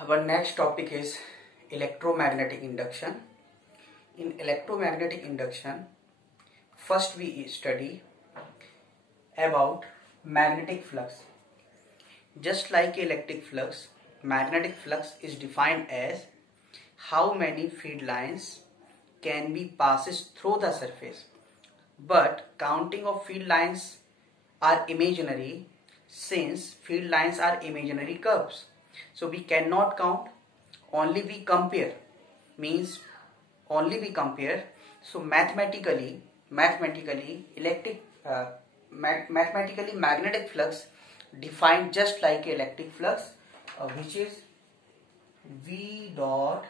Our next topic is electromagnetic induction. In electromagnetic induction, first we study about magnetic flux. Just like electric flux, magnetic flux is defined as how many field lines can be passes through the surface. But counting of field lines are imaginary since field lines are imaginary curves. So we cannot count, only we compare, means only we compare. So mathematically magnetic flux defined just like electric flux, which is V dot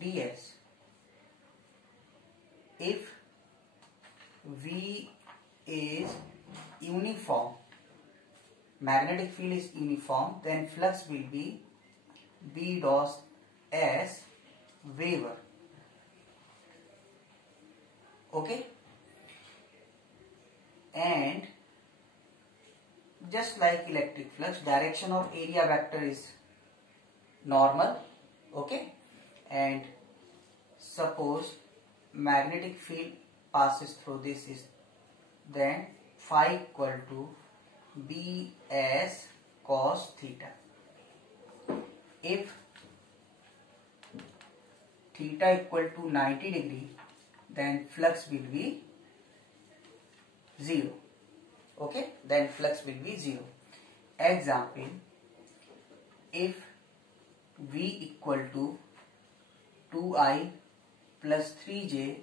ds. If V is uniform, magnetic field is uniform, then flux will be B dot S Weber. Okay, and just like electric flux, direction of area vector is normal. Okay, and suppose magnetic field passes through this, is then phi equal to Bs cos theta. If theta equal to 90 degree, then flux will be 0. Okay, then flux will be 0. Example, if V equal to 2I plus 3J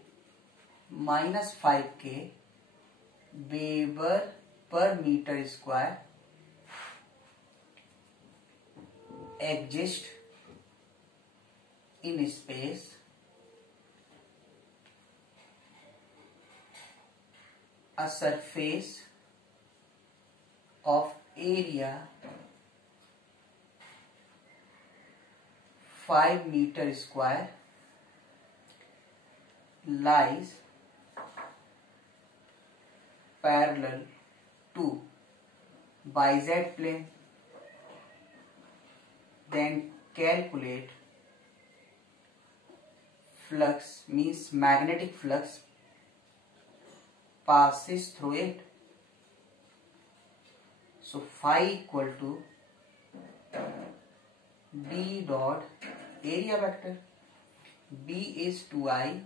minus 5K Weber per meter square exists in space, a surface of area 5 meter square lies parallel to YZ plane, then calculate flux, means magnetic flux passes through it. So phi equal to B dot area vector. B is 2I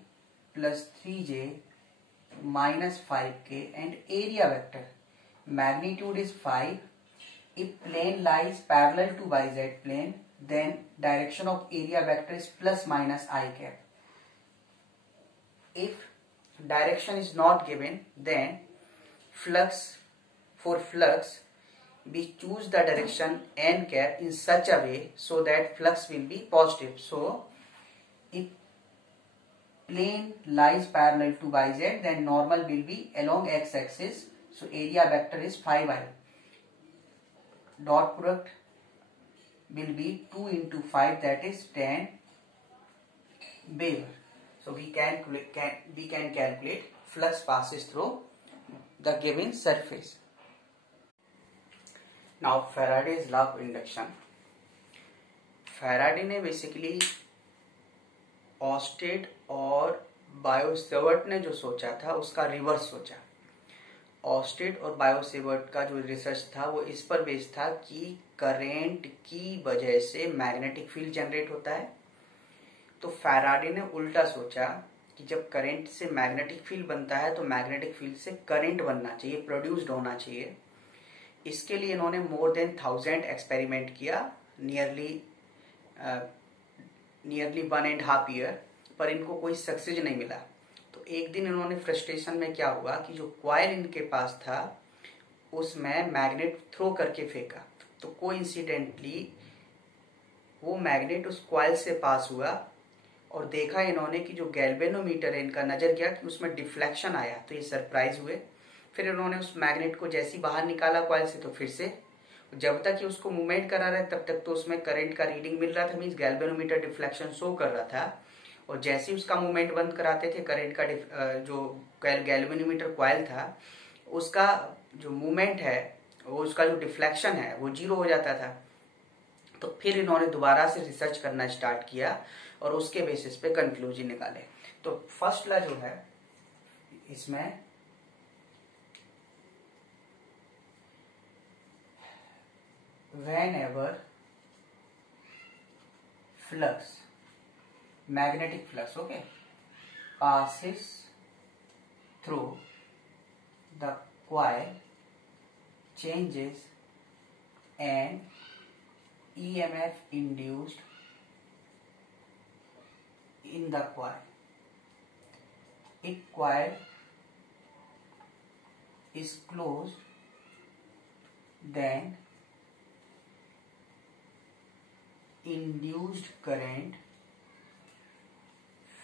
plus 3J minus 5K and area vector. Magnitude is 5. If plane lies parallel to YZ plane, then direction of area vector is plus minus I cap. If direction is not given, then for flux we choose the direction n cap in such a way so that flux will be positive. So if plane lies parallel to YZ, then normal will be along x-axis. So area vector is 5I. Dot product will be 2 into 5, that is 10 Weber. So we can calculate flux passes through the given surface. Now Faraday's law of induction. Faraday ने basically Oersted और Biot-Savart ने जो सोचा था उसका reverse सोचा. Oersted और Biot-Savart का जो रिसर्च था वो इस पर बेस्ड था कि करेंट की वजह से मैग्नेटिक फील्ड जनरेट होता है. तो फैराडे ने उल्टा सोचा कि जब करंट से मैग्नेटिक फील्ड बनता है तो मैग्नेटिक फील्ड से करंट बनना चाहिए, प्रोड्यूस्ड होना चाहिए. इसके लिए इन्होंने मोर देन 1000 एक्सपेरिमेंट किया, नियरली 1.5 ईयर, पर इनको कोई सक्सेस नहीं मिला. तो एक दिन इन्होंने फ्रस्ट्रेशन में क्या हुआ कि जो कॉइल इनके पास था उसमें मैग्नेट थ्रो करके फेंका. तो कोइंसिडेंटली वो मैग्नेट उस कॉइल से पास हुआ और देखा इन्होंने कि जो गैल्वेनोमीटर है इनका नजर गया कि उसमें डिफ्लेक्शन आया. तो ये सरप्राइज हुए. फिर इन्होंने उस मैग्नेट को जैसे ही बाहर निकाला कॉइल से, तो फिर से जब तक ये उसको मूवमेंट करा रहे तब तक तो उसमें करंट का रीडिंग मिल रहा था, मीन्स गैल्वेनोमीटर डिफ्लेक्शन शो कर रहा था. और जैसे ही उसका मूवमेंट बंद कराते थे, करंट का जो गैल्वेनोमीटर कॉइल था उसका जो मूवमेंट है, वो उसका जो डिफ्लेक्शन है वो जीरो हो जाता था. तो फिर इन्होंने दोबारा से रिसर्च करना स्टार्ट किया और उसके बेसिस पे कंक्लूजन निकाले। तो फर्स्ट लॉ जो है इसमें whenever flux, magnetic flux, okay, passes through the coil, changes and EMF induced in the coil. If coil is closed, then induced current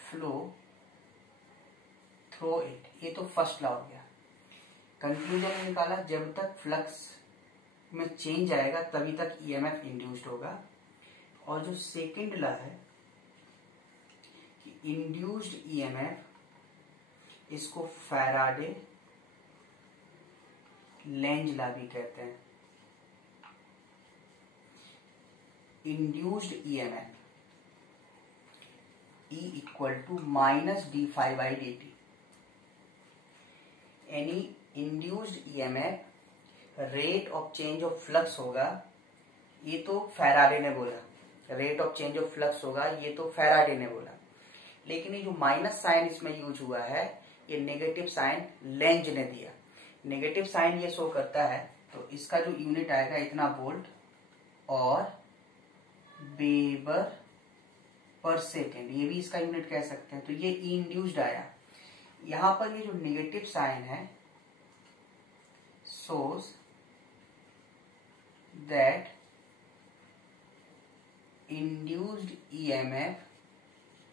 flow through it। ये तो फर्स्ट लॉ हो गया। Conclusion में निकाला जब तक फ्लक्स में चेंज आएगा तभी तक ईएमएफ इंड्यूस्ड होगा। और जो सेकंड लॉ है कि इंड्यूस्ड ईएमएफ, इसको फैराडे लेंज लॉ भी कहते हैं। Induced EMF E equal to minus d∅dt। Any induced EMF rate of change of flux होगा, ये तो फैराडे ने बोला। Rate of change of flux होगा, ये तो फैराडे ने बोला। लेकिन ये जो माइनस साइन इसमें यूज हुआ है, ये नेगेटिव साइन लेंज ने दिया। नेगेटिव साइन ये शो करता है, तो इसका जो यूनिट आएगा इतना वोल्ट और वेबर पर सेकेंड, ये भी इसका यूनिट कह सकते हैं। तो ये ई इंड्यूस्ड आया। यहां पर ये जो नेगेटिव साइन है shows that induced EMF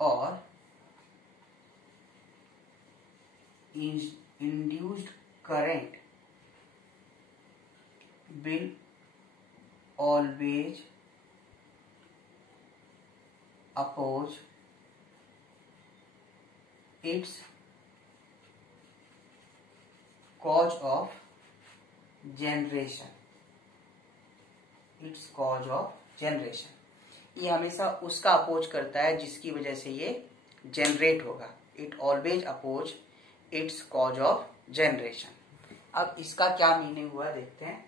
or induced current will always oppose its cause of generation। It's cause of generation, ये हमेशा उसका अपोज करता है जिसकी वजह से ये जनरेट होगा। It always oppose its cause of generation. अब इसका क्या मीनिंग हुआ देखते हैं।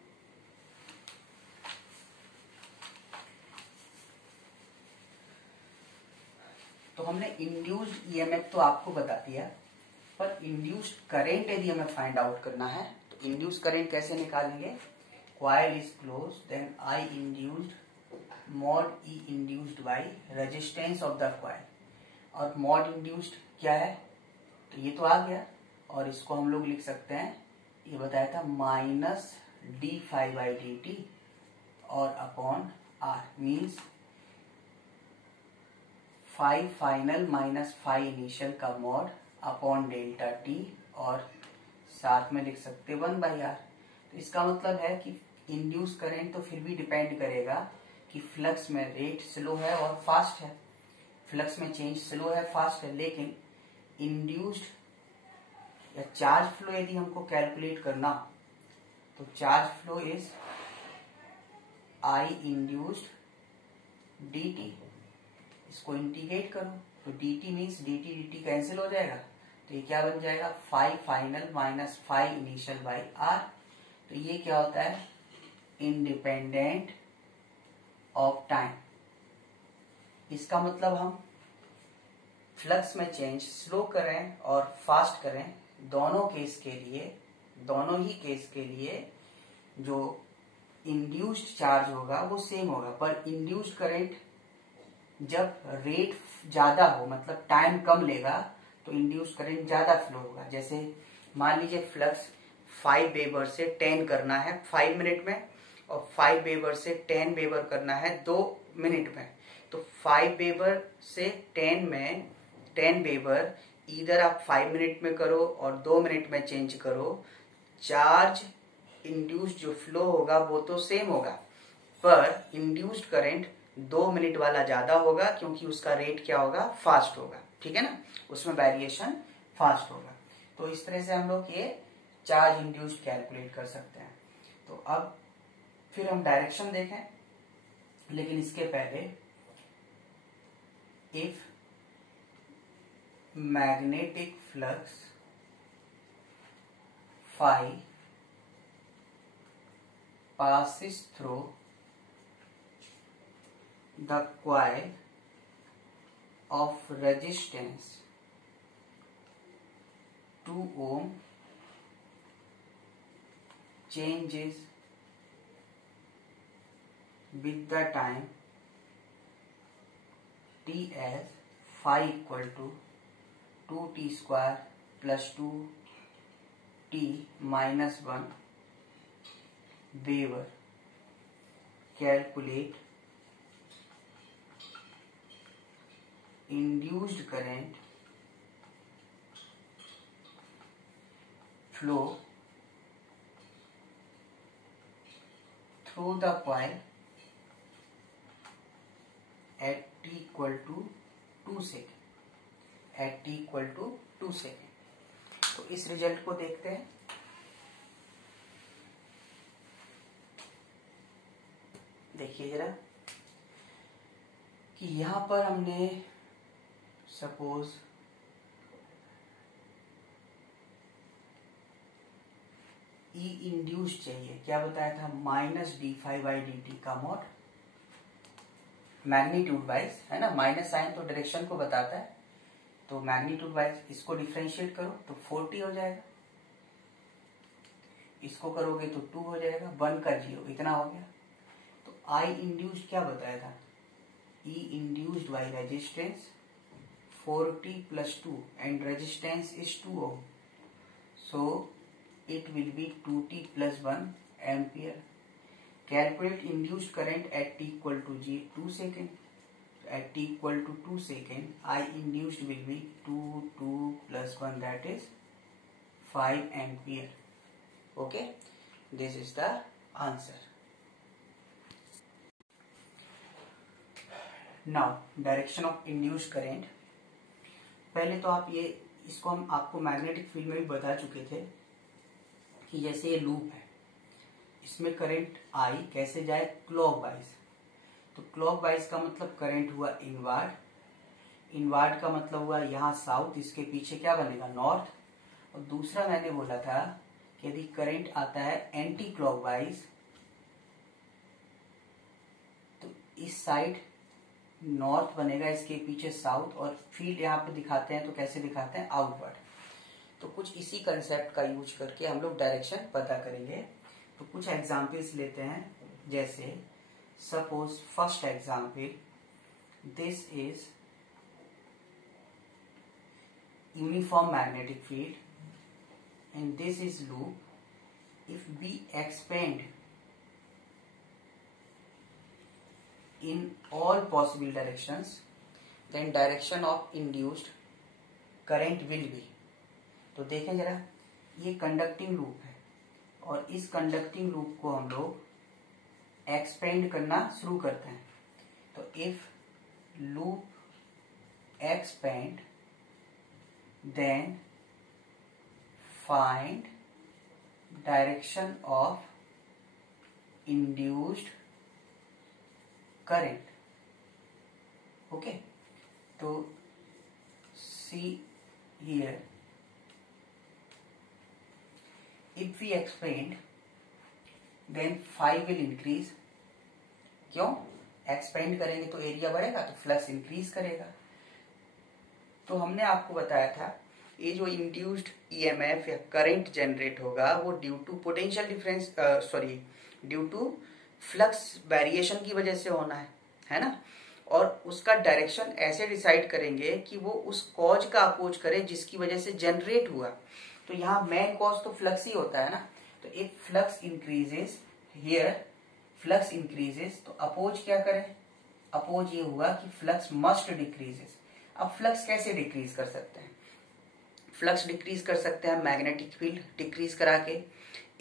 तो हमने इंड्यूस्ड ईएमएफ तो आपको बता दिया, पर इंड्यूस्ड करंट यदि हमें फाइंड आउट करना है तो इंड्यूस्ड करंट कैसे निकालेंगे। Coil is closed, then I induced mod E induced by resistance of the coil। और mod induced क्या है, तो ये तो आ गया, और इसको हम लोग लिख सकते हैं, ये बताया था माइनस d∅dt और upon R means five final minus five initial का मॉड अपॉन डेल्टा टी, और साथ में लिख सकते 1/R। तो इसका मतलब है कि इंड्यूस करंट तो फिर भी डिपेंड करेगा कि फ्लक्स में रेट स्लो है और फास्ट है। फ्लक्स में चेंज स्लो है फास्ट है, लेकिन इंड्यूस्ड या चार्ज फ्लो यदि हमको कैलकुलेट करना तो charge flow is I induced dt। इसको इंटीग्रेट करो तो dt मीन्स dt कैंसिल हो जाएगा, तो ये क्या बन जाएगा 5 final minus 5 initial by R। तो ये क्या होता है, इंडिपेंडेंट ऑफ टाइम। इसका मतलब हम फ्लक्स में चेंज स्लो करें और फास्ट करें, दोनों ही केस के लिए जो इंड्यूस्ड चार्ज होगा वो सेम होगा। पर इंड्यूस्ड करंट जब रेट ज्यादा हो, मतलब टाइम कम लेगा, तो इंड्यूस्ड करंट ज्यादा फ्लो होगा। जैसे मान लीजिए फ्लक्स 5 वेबर से 10 करना है 5 मिनट में, और 5 वेबर से 10 वेबर करना है 2 मिनट में। तो 5 वेबर से 10 वेबर इधर आप 5 मिनट में करो और 2 मिनट में चेंज करो, चार्ज इंड्यूस्ड जो फ्लो होगा वो तो सेम होगा, पर इंड्यूस्ड करंट 2 मिनट वाला ज्यादा होगा क्योंकि उसका रेट क्या होगा, फास्ट होगा। ठीक है ना, उसमें वेरिएशन फास्ट होगा। तो इस तरह से हम लोग ये चार्ज इंड्यूस्ड कैलकुलेट कर सकते हैं। तो अब फिर हम डायरेक्शन देखें। लेकिन इसके पहले if magnetic flux phi passes through the coil of resistance 2 ohm changes with the time t as phi equal to 2t square plus 2t minus 1 Weber. Calculate induced current flow through the coil at t equal to 2 second at t equal to 2 second. तो इस result को देखते हैं। देखिए जरा कि यहां पर हमने सपोज ई इंड्यूस चाहिए, क्या बताया था, -d∅dt का मॉड मैग्नीट्यूड वाइज, है ना, माइनस साइन तो डायरेक्शन को बताता है, तो मैग्नीट्यूड वाइज इसको डिफरेंशिएट करो तो 40 हो जाएगा, इसको करोगे तो 2 हो जाएगा, 1 का 0 इतना हो गया। तो आई इंड्यूस्ड क्या बताया था, E induced by resistance 40 + 2 and resistance is 2 ohm, so it will be 2t plus 1 ampere. Calculate induced current at t equal to 2 second. At t equal to 2 second, I induced will be 2 plus 1, that is 5 ampere. Okay, this is the answer. Now direction of induced current. पहले तो आप ये इसको हम आपको magnetic field में भी बता चुके थे कि जैसे ये लूप है, इसमें करंट आई कैसे जाए, क्लॉकवाइज। तो क्लॉकवाइज का मतलब करंट हुआ इनवर्ड, इनवर्ड का मतलब हुआ यहाँ साउथ, इसके पीछे क्या बनेगा, नॉर्थ। और दूसरा मैंने बोला था कि यदि करंट आता है एंटी क्लॉकवाइज तो इस साइड नॉर्थ बनेगा, इसके पीछे साउथ, और फील्ड यहाँ पे दिखाते हैं तो कैसे दिखाते हैं, आउटवर्ड। तो कुछ इसी कंसेप्ट का यूज करके हम लोग डायरेक्शन पता करेंगे। तो कुछ एग्जाम्पल्स लेते हैं, जैसे suppose first example, this is uniform magnetic field and this is loop. If we expand in all possible directions, then direction of induced current will be। तो देखें जरा, ये कंडक्टिंग लूप है और इस कंडक्टिंग लूप को हम लोग एक्सपेंड करना शुरू करते हैं। तो if loop expand then find direction of induced current. Okay, तो see here, if we expand then phi will increase. क्यों, एक्सपेंड करेंगे तो एरिया बढ़ेगा तो फ्लक्स इंक्रीज करेगा। तो हमने आपको बताया था ये जो इंड्यूस्ड ईएमएफ या करंट जनरेट होगा वो due to potential difference, due to flux variation की वजह से होना है ना। और उसका डायरेक्शन ऐसे डिसाइड करेंगे कि वो उस कॉज का अपोज करे जिसकी वजह से जनरेट हुआ। तो यहाँ मेन कॉज तो फ्लक्स ही होता है ना। तो if flux increases here, flux increases, तो अपोज क्या करें, अपोज ये हुआ कि फ्लक्स मस्ट डिक्रीजेस। अब फ्लक्स कैसे डिक्रीज कर सकते हैं, फ्लक्स डिक्रीज कर सकते हैं मैग्नेटिक फील्ड डिक्रीज करा के,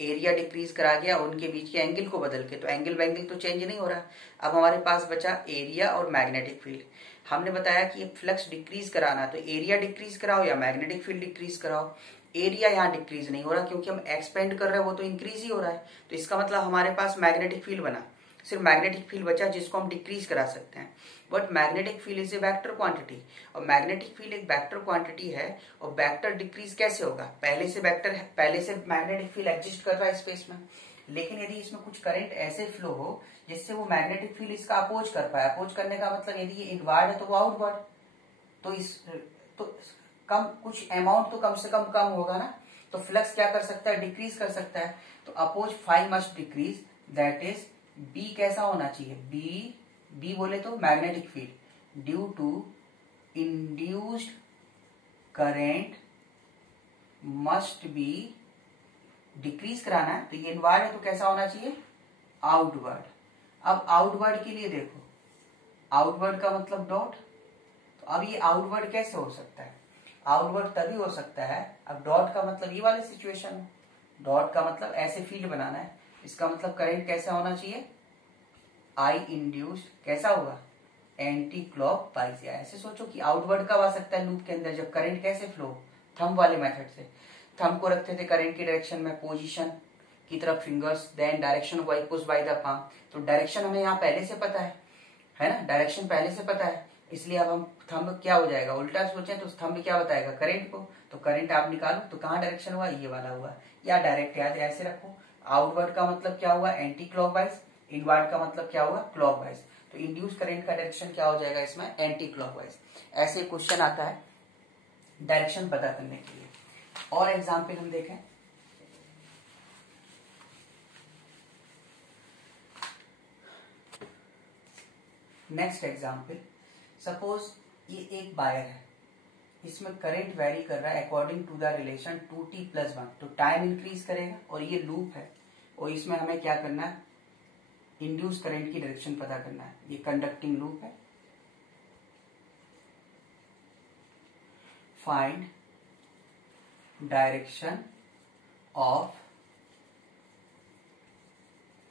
एरिया डिक्रीज करा गया, उनके बीच के एंगल को बदल के। तो एंगल वेंगल तो चेंज नहीं हो रहा। अब हमारे पास बचा एरिया और मैग्नेटिक फील्ड। हमने बताया कि फ्लक्स डिक्रीज कराना तो एरिया डिक्रीज कराओ या मैग्नेटिक फील्ड डिक्रीज कराओ। एरिया यहाँ डिक्रीज नहीं हो रहा क्योंकि हम एक्सपेंड कर रहे हैं, वो तो इंक्रीज ही हो रहा है। तो इसका मतलब हमारे पास मैग्नेटिक फील्ड बना। सिर्फ मैग्नेटिक फील्ड बचा जिसको हम डिक्रीज करा सकते हैं। But magnetic field is a vector quantity, और मैग्नेटिक फील्ड एक वेक्टर क्वांटिटी है, और वेक्टर डिक्रीज कैसे होगा? पहले से मैग्नेटिक फील्ड एग्जिस्ट कर रहा है स्पेस में, लेकिन यदि इसमें कुछ करंट ऐसे फ्लो हो जिससे वो मैग्नेटिक फील्ड इसका अपोज कर पाए। अपोज करने का मतलब यदि ये इनवर्ड है तो वो आउटवर्ड, तो कम कुछ अमाउंट तो कम से कम होगा ना, तो फ्लक्स क्या कर सकता है? डिक्रीज कर सकता है। तो oppose phi must decrease, that is B कैसा होना चाहिए? बी बोले तो magnetic field due to induced current must be, decrease कराना है तो ये इनवर्ड है तो कैसा होना चाहिए? आउटवर्ड। अब आउटवर्ड के लिए देखो, आउटवर्ड का मतलब डॉट, तो अब ये आउटवर्ड कैसे हो सकता है? आउटवर्ड तभी हो सकता है, अब डॉट का मतलब ये वाली सिचुएशन है, डॉट का मतलब ऐसे फील्ड बनाना है, इसका मतलब करंट कैसा होना चाहिए? आई इंड्यूस्ड कैसा होगा? Anti clock wise. या ऐसे सोचो कि आउटवर्ड कब आ सकता है लूप के अंदर? जब करंट कैसे फ्लो? थंब वाले मेथड से। थंब को रखते थे करंट की डायरेक्शन में, पोजीशन की तरफ fingers, then direction y push by the palm. तो डायरेक्शन हमें यहाँ पहले से पता है ना, डायरेक्शन पहले से पता है, इसलिए अब हम थंब क्या हो जाएगा? उल्टा सोचे तो थंब क्या बताएगा? करंट को। तो करंट आप निकालो तो कहाँ डायरेक्शन हुआ? ये वाला हुआ, या डायरेक्ट याद ऐसे रखो। आउटवर्ड का मतलब क्या हुआ? Anti clockwise. इनवर्ड का मतलब क्या हुआ? क्लॉकवाइज। तो इंड्यूस करंट का डायरेक्शन क्या हो जाएगा इसमें? Anti clockwise. ऐसे क्वेश्चन आता है डायरेक्शन पता करने के लिए। और एग्जाम्पल हम देखें, नेक्स्ट एग्जाम्पल, सपोज ये एक वायर है, इसमें करंट वेरी कर रहा है according to the relation 2t+1, तो टाइम इंक्रीज करेगा, और ये लूप है, और इसमें हमें क्या करना है? इंड्यूस करंट की डायरेक्शन पता करना है। ये कंडक्टिंग लूप है। Find direction of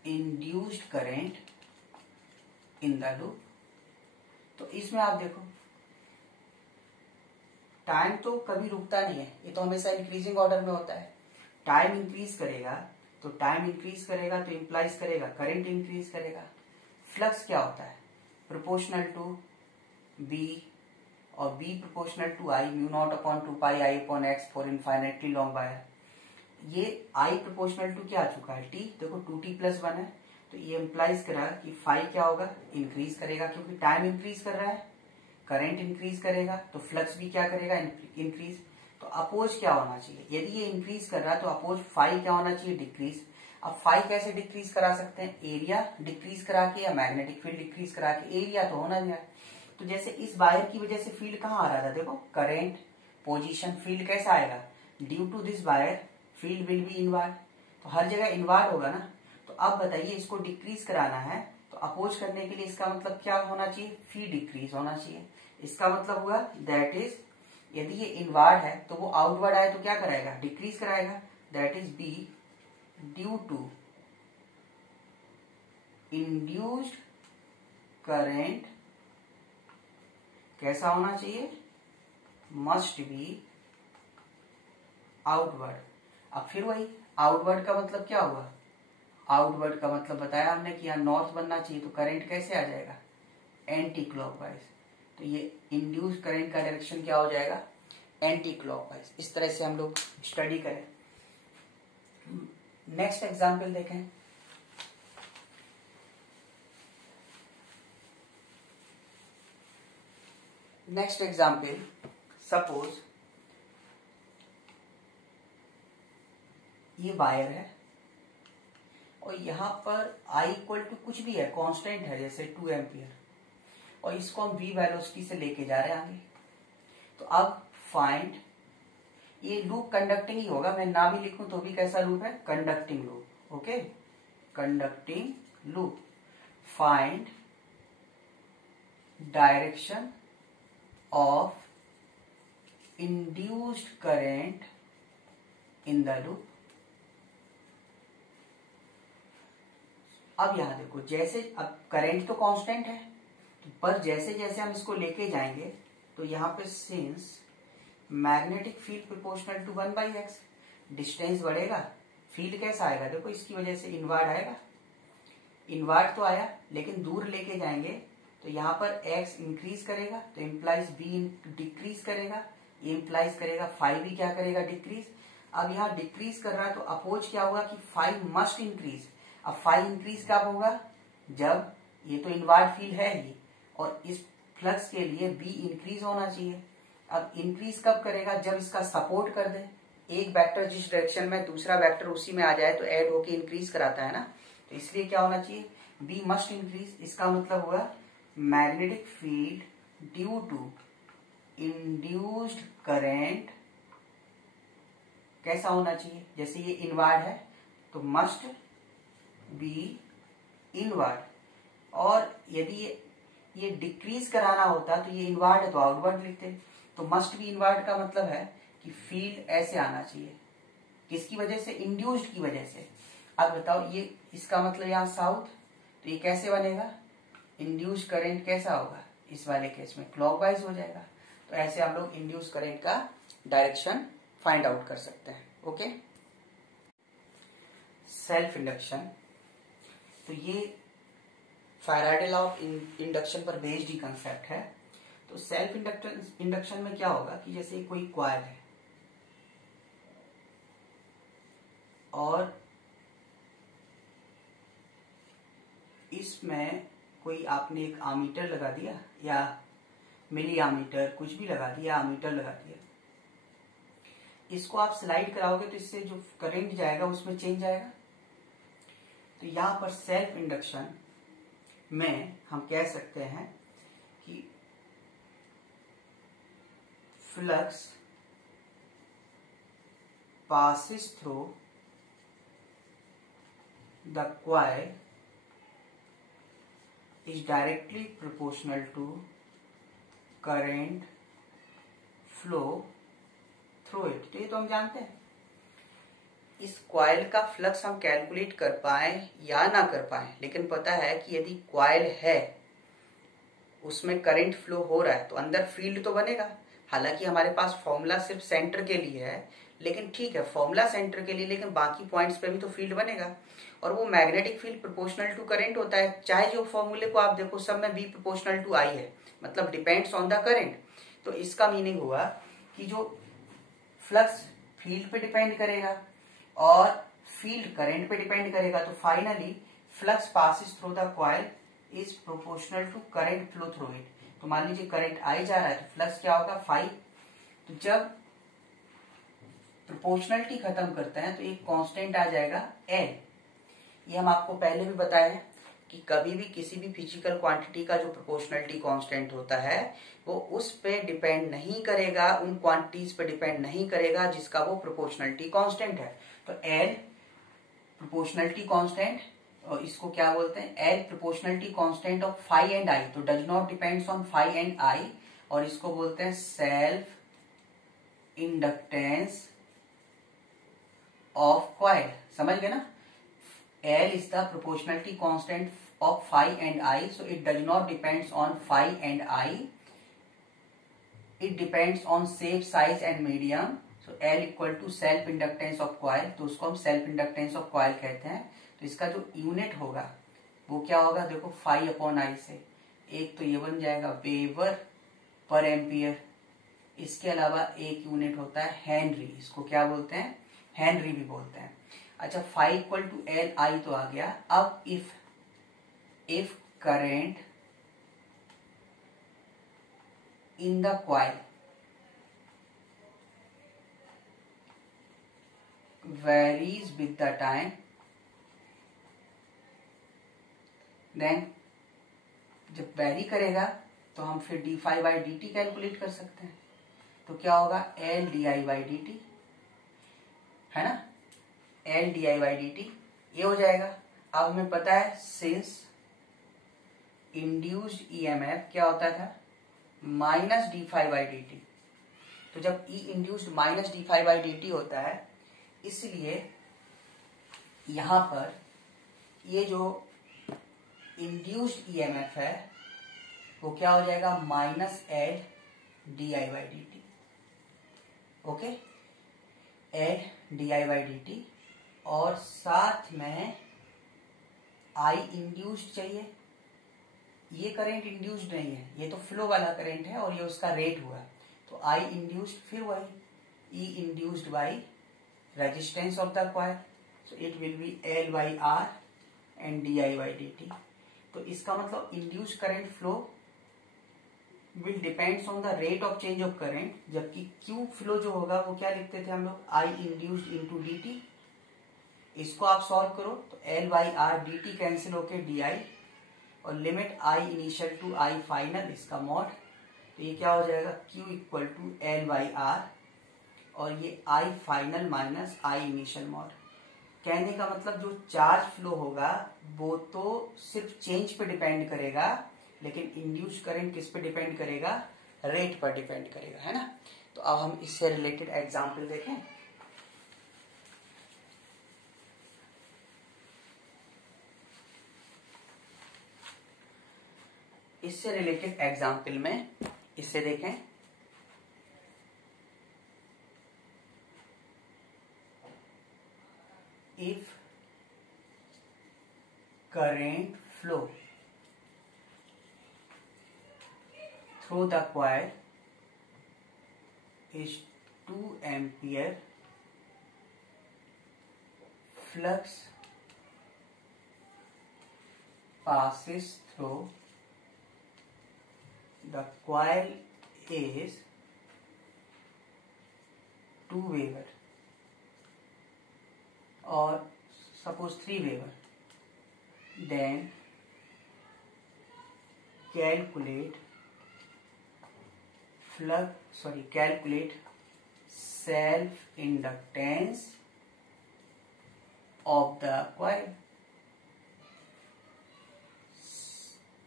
induced current in the loop. तो इसमें आप देखो टाइम तो कभी रुकता नहीं है, ये तो हमेशा इंक्रीजिंग ऑर्डर में होता है। टाइम इंक्रीज करेगा तो इंप्लाइज करेगा करंट इंक्रीज करेगा। फ्लक्स क्या होता है? प्रोपोर्शनल टू बी, और B proportional to I, μ0/2πi/x for infinitely long wire. ये आई प्रोपोर्शनल टू क्या आ चुका है? टी। देखो 2t+1 है, तो ये इंप्लाइज करा कि फाई क्या होगा? इंक्रीज करेगा, क्योंकि टाइम इंक्रीज कर रहा है, करंट इंक्रीज करेगा तो फ्लक्स भी क्या करेगा? इंक्रीज। तो अपोज क्या होना चाहिए? यदि ये इंक्रीज कर रहा है तो अपोज फाई क्या होना चाहिए? डिक्रीज। अब फाई कैसे डिक्रीज करा सकते हैं? एरिया डिक्रीज करा के या मैग्नेटिक फील्ड डिक्रीज करा के? एरिया तो होना नहीं है। तो जैसे इस वायर की वजह से फील्ड कहाँ आ रहा था? देखो करंट, पोजीशन, फील्ड कैसा आएगा? Due to this wire field will be inward, तो हर जगह इनवर्ड होगा ना। तो अब बताइए इसको डिक्रीज कराना है तो अपोज करने के लिए इसका मतलब क्या होना चाहिए? फी डिक्रीज होना चाहिए। इसका मतलब हुआ दैट इज यदि ये इनवर्ड है तो वो आउटवर्ड आए तो क्या कराएगा? डिक्रीज कराएगा। That is B due to induced current कैसा होना चाहिए? Must be outward. अब फिर वही आउटवर्ड का मतलब क्या हुआ? आउटवर्ड का मतलब बताया हमने कि यहाँ नॉर्थ बनना चाहिए, तो करंट कैसे आ जाएगा? Anti clockwise. तो ये इंड्यूस करंट का डायरेक्शन क्या हो जाएगा? Anti clockwise. इस तरह से हम लोग स्टडी करें। नेक्स्ट एग्जांपल देखें, नेक्स्ट एग्जांपल, सपोज ये वायर है और यहां पर I इक्वल टू कुछ भी है, कांस्टेंट है, जैसे 2 एम्पियर, और इसको हम v वेलोसिटी से लेके जा रहे हैं आगे। तो अब फाइंड, ये लूप कंडक्टिंग ही होगा, मैं ना भी लिखूं तो भी कैसा लूप है? Conducting loop. Okay, conducting loop. Find direction of induced current in the loop. अब यहां देखो, जैसे अब करंट तो कांस्टेंट है, पर जैसे जैसे हम इसको लेके जाएंगे तो यहाँ पे since magnetic field proportional to 1/x, distance बढ़ेगा, फील्ड कैसा आएगा? देखो इसकी वजह से इनवर्ड आएगा। इनवर्ट तो आया, लेकिन दूर लेके जाएंगे तो यहाँ पर x इंक्रीज करेगा तो इम्प्लाइज b डिक्रीज करेगा, ये इम्प्लाइज करेगा फाइव भी क्या करेगा, डिक्रीज। अब यहाँ डिक्रीज कर रहा है तो अपोज क्या होगा कि फाइव मस्ट इंक्रीज। अब फाइव इंक्रीज कब होगा, जब ये तो इनवर्ट फील्ड है ही और इस फ्लक्स के लिए b इंक्रीज होना चाहिए। अब इंक्रीज कब करेगा, जब इसका सपोर्ट कर दे। एक वेक्टर जिस डायरेक्शन में दूसरा वेक्टर उसी में आ जाए तो ऐड होके इंक्रीज कराता है ना, तो इसलिए क्या होना चाहिए, b मस्ट इंक्रीज। इसका मतलब होगा magnetic field due to induced current कैसा होना चाहिए, जैसे ये इनवर्ड है तो मस्ट बी इनवर्ड, और यदि ये डिक्रीज कराना होता तो ये इनवर्ड है तो आउटवर्ड लिखते, तो मस्ट बी इनवर्ड का मतलब है कि फील्ड ऐसे आना चाहिए, किसकी वजह से, इंड्यूस्ड की वजह से। अब बताओ ये इसका मतलब यहाँ साउथ, तो ये कैसे बनेगा, इंड्यूस्ड करंट कैसा होगा, इस वाले केस में क्लॉकवाइज हो जाएगा। तो ऐसे हम लोग इंड्यूस्ड करंट का डायरेक्शन फाइंड आउट कर सकते हैं। ओके, सेल्फ इंडक्शन, तो ये फैराडे लॉ ऑफ इंडक्शन पर बेस्ड ही कंसेप्ट है। तो सेल्फ इंडक्शन में क्या होगा कि जैसे कोई कॉइल है और इसमें कोई आपने एक आमीटर लगा दिया या मिली आमीटर कुछ भी लगा दिया, आमीटर लगा दिया, इसको आप स्लाइड कराओगे तो इससे जो करंट जाएगा उसमें चेंज आएगा। तो यहां पर सेल्फ इंडक्शन में हम कह सकते हैं कि flux passes through the coil is directly proportional to current flow through it। तो ये तो हम जानते हैं। इस कॉइल का फ्लक्स हम कैलकुलेट कर पाए या ना कर पाए, लेकिन पता है कि यदि कॉइल है उसमें करंट फ्लो हो रहा है तो अंदर फील्ड तो बनेगा। हालांकि हमारे पास फॉर्मूला सिर्फ सेंटर के लिए है, लेकिन ठीक है फॉर्मूला सेंटर के लिए, लेकिन बाकी पॉइंट्स पे भी तो फील्ड बनेगा। और वो magnetic field proportional to current होता है, चाहे जो फॉर्मूले को आप देखो सब में B प्रोपोर्शनल टू I है, मतलब डिपेंड्स ऑन द करंट। तो इसका मीनिंग हुआ कि जो फ्लक्स फील्ड पे डिपेंड करेगा और फील्ड करंट पे डिपेंड करेगा, तो finally flux passes through the coil is proportional to current flow through it. तो मान लीजिए करंट I जा रहा है तो फ्लक्स क्या होगा, फाई। तो जब प्रोपोर्शनलिटी खत्म करते हैं तो एक कांस्टेंट आ जाएगा L। ये हम आपको पहले भी बताए हैं कि कभी भी किसी भी फिजिकल क्वांटिटी का जो प्रोपोर्शनलिटी कांस्टेंट होता है वो उस पे डिपेंड नहीं करेगा, उन क्वांटिटीज पे डिपेंड नहीं करेगा जिसका वो प्रोपोर्शनलिटी कांस्टेंट है। तो L प्रोपोर्शनलिटी कांस्टेंट, और इसको क्या बोलते हैं, L proportionality constant of phi and I, तो does not depends on phi and I, और इसको बोलते हैं सेल्फ इंडक्टेंस ऑफ कॉइल। समझ गए ना, L is the proportionality constant of phi and I, so it does not depends on phi and I, it depends on shape, size and medium। so L equal to self inductance of coil, तो उसको हम self inductance of coil कहते हैं। तो इसका जो unit होगा वो क्या होगा, देखो phi अपॉन I से, एक तो ये बन जाएगा वेबर पर एम्पियर, इसके अलावा एक यूनिट होता है हेनरी, इसको क्या बोलते हैं, हेनरी भी बोलते हैं। अच्छा, phi equal to L I तो आ गया। अब if current in the coil varies with the time, then जब वेरी करेगा तो हम फिर d phi by D t calculate कर सकते हैं। तो क्या होगा, L di by D t, है ना, L di by D t, ये हो जाएगा। अब हमें पता है सिंस इंड्यूस्ड EMF क्या होता था, minus d phi by D T. तो जब E induced minus d phi by D t होता है, इसलिए यहां पर ये जो इंड्यूस्ड EMF है वो क्या हो जाएगा, minus L D I by D T. Okay, L D I by D T, और साथ में आई इंड्यूस्ड चाहिए, ये करंट इंड्यूस्ड नहीं है, ये तो फ्लो वाला करंट है और ये उसका रेट हुआ, तो आई इंड्यूस्ड फिर वही E induced by resistance of the coil, so it will be L by R and D I by D T. तो इसका मतलब induced current flow will depends on the rate of change of current, जबकि Q flow जो होगा वो क्या लिखते थे हम लोग, I induced into D T. इसको आप सॉल्व करो तो L by R D T cancel होके डी आई, और limit I initial to I final, इसका मॉड, तो ये क्या हो जाएगा Q equal to L by R, और ये I final minus I initial mod. कहने का मतलब जो चार्ज फ्लो होगा वो तो सिर्फ चेंज पे डिपेंड करेगा, लेकिन इंड्यूस करंट किस पे डिपेंड करेगा, रेट पर डिपेंड करेगा, है ना। तो अब हम इससे रिलेटेड एग्जांपल देखें। इससे रिलेटेड एग्जाम्पल में इससे देखें, if current flow through the coil is 2 ampere, flux passes through the coil is 2 Weber or suppose 3 Weber, then calculate self inductance of the coil.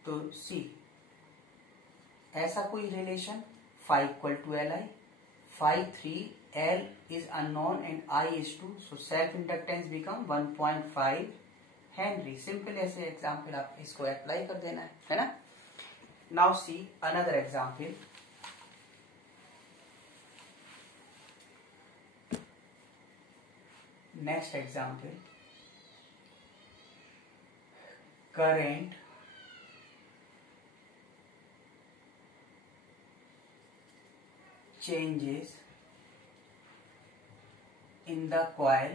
तो सी ऐसा कोई relation phi equal to Li, phi 3, L is unknown and I is 2, so self inductance become 1.5 Henry. Simple ऐसे example आप इसको apply कर देना है ना। Now see another example, next example, current changes in the coil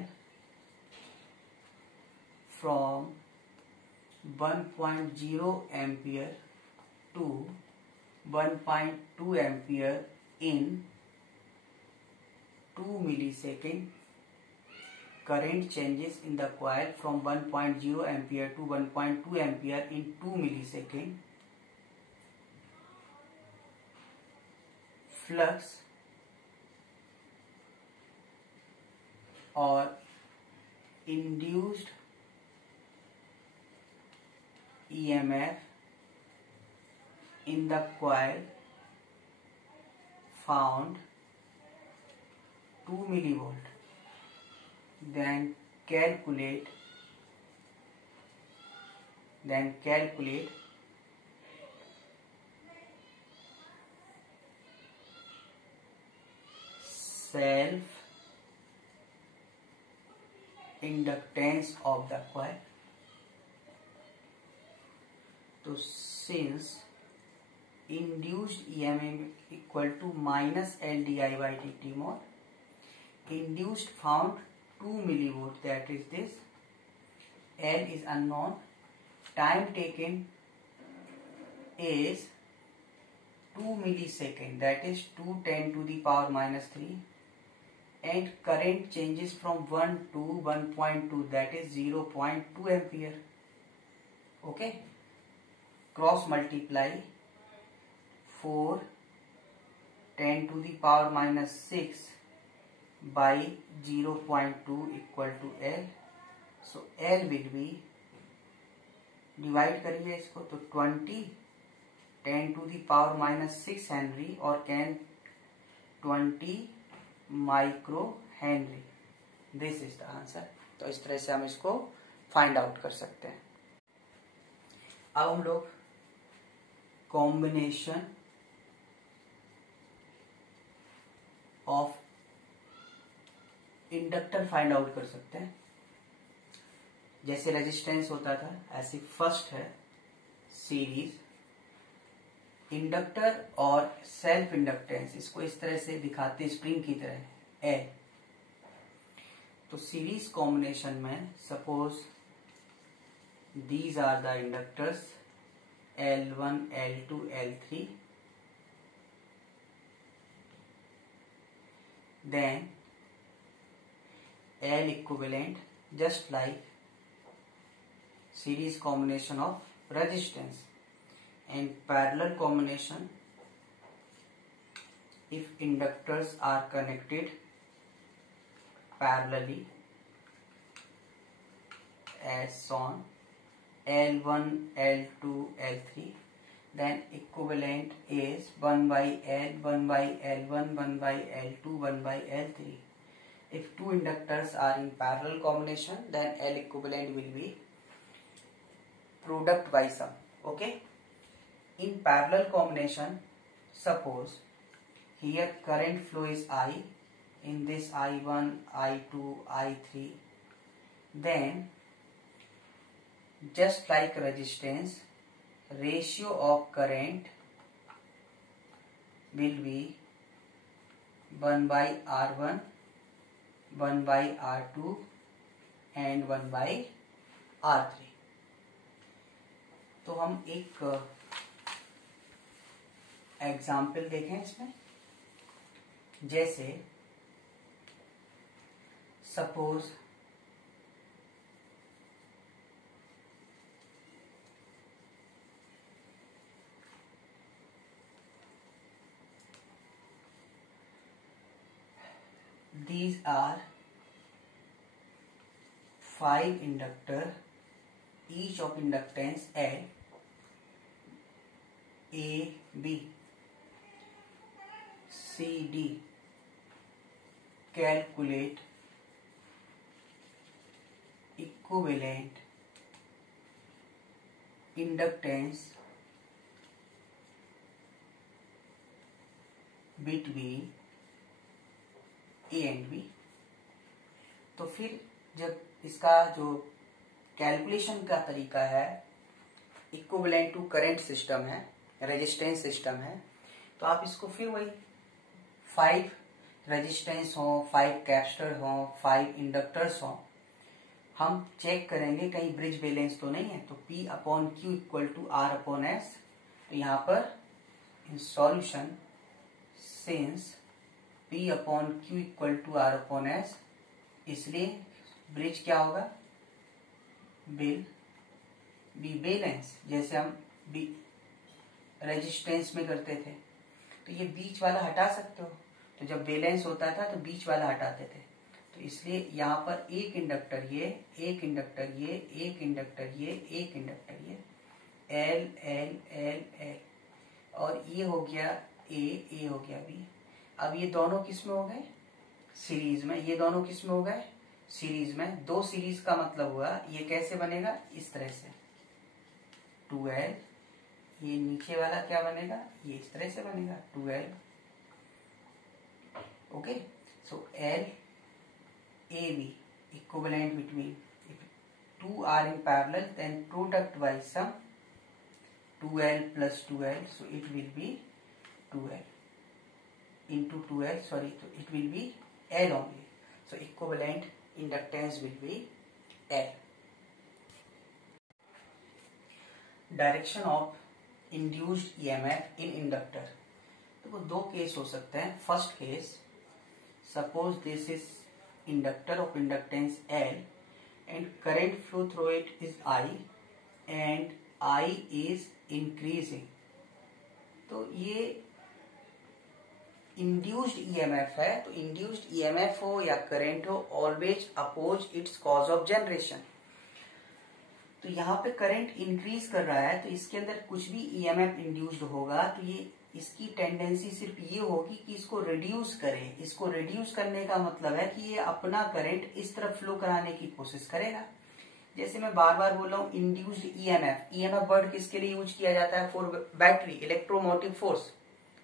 from 1.0 ampere to 1.2 ampere in 2 millisecond. Current changes in the coil from 1.0 ampere to 1.2 ampere in 2 millisecond. Flux or induced EMF in the coil found 2 millivolt. Then calculate self inductance of the coil. तो since induced EMF equal to minus LDI by dt mod, induced found 2 millivolt, that is this, L is unknown, time taken is 2 millisecond, that is 2 10 to the power minus 3, and current changes from 1 to 1.2, that is 0.2 ampere. Okay, cross multiply 4 10 to the power minus 6 by 0.2 equal to L. So L will be, divide करिए इसको तो 20 10 to the power minus 6 Henry और can 20 micro Henry. This is the answer. तो इस तरह से हम इसको फाइंड आउट कर सकते हैं। अब हम लोग combination of inductor find out कर सकते हैं। जैसे रेजिस्टेंस होता था ऐसे फर्स्ट है सीरीज, इंडक्टर और सेल्फ इंडक्टेंस, इसको इस तरह से दिखाते स्प्रिंग की तरह एल। तो सीरीज कॉम्बिनेशन में suppose these are the inductors L1, L2, L3, then L equivalent just like series combination of resistance, and parallel combination if inductors are connected parallelly as shown L1, L2, L3, then equivalent is 1 by L, 1 by L1, 1 by L2, 1 by L3. If two inductors are in parallel combination, then L equivalent will be product by sum. Okay? In parallel combination, suppose here current flow is I, in this I1, I2, I3, then just like resistance, ratio of current will be 1 by R1, 1 by R2 and 1 by R3. तो हम एक example देखें इसमें, जैसे suppose these are 5 inductor, each of inductance L, A, B, C, D. Calculate equivalent inductance between A and B। तो फिर जब इसका जो कैलकुलेशन का तरीका है इक्विवेलेंट टू करंट सिस्टम है, रेजिस्टेंस सिस्टम है, तो आप इसको फिर वही 5 रेजिस्टेंस हो, 5 कैपेसिटर हो, 5 इंडक्टर्स हो, हम चेक करेंगे कहीं ब्रिज बैलेंस तो नहीं है। तो P upon Q equal to R upon S। तो यहाँ पर in solution since P upon Q equal to R upon S, इसलिए ब्रिज क्या होगा, विल बी बैलेंस, जैसे हम रेजिस्टेंस में करते थे। तो ये बीच वाला हटा सकते हो, तो जब बैलेंस होता था तो बीच वाला हटाते थे। तो इसलिए यहाँ पर एक इंडक्टर ये, एक इंडक्टर ये, एक इंडक्टर ये, एक इंडक्टर ये, L L L L, और ये हो गया A हो गया B। अब ये दोनों किस में हो गए, सीरीज में। ये दोनों किस में हो गए, सीरीज में। दो सीरीज का मतलब हुआ ये कैसे बनेगा, इस तरह से 2L, ये नीचे वाला क्या बनेगा, ये इस तरह से बनेगा 2L। Okay, so L A B equivalent between, if two are in parallel then product by sum 2L plus 2L, so it will be 2L into 2L, sorry, so it will be L only, so equivalent inductance will be L. Direction of induced EMF in inductor, तो दो case हो सकते हैं। First case, suppose this is inductor of inductance L and current flow through it is I and I is increasing, तो ये induced EMF है। तो induced EMF हो या current हो, always oppose its cause of generation। तो यहाँ पे करंट इंक्रीज कर रहा है, तो इसके अंदर कुछ भी EMF इंड्यूस्ड होगा तो ये इसकी टेंडेंसी सिर्फ ये होगी कि इसको रिड्यूस करे। इसको रिड्यूस करने का मतलब है कि ये अपना करंट इस तरफ फ्लो कराने की कोशिश करेगा। जैसे मैं बार बार बोल रहा हूँ इंड्यूस्ड EMF वर्ड किसके लिए यूज किया जाता है, फॉर बैटरी, इलेक्ट्रोमोटिव फोर्स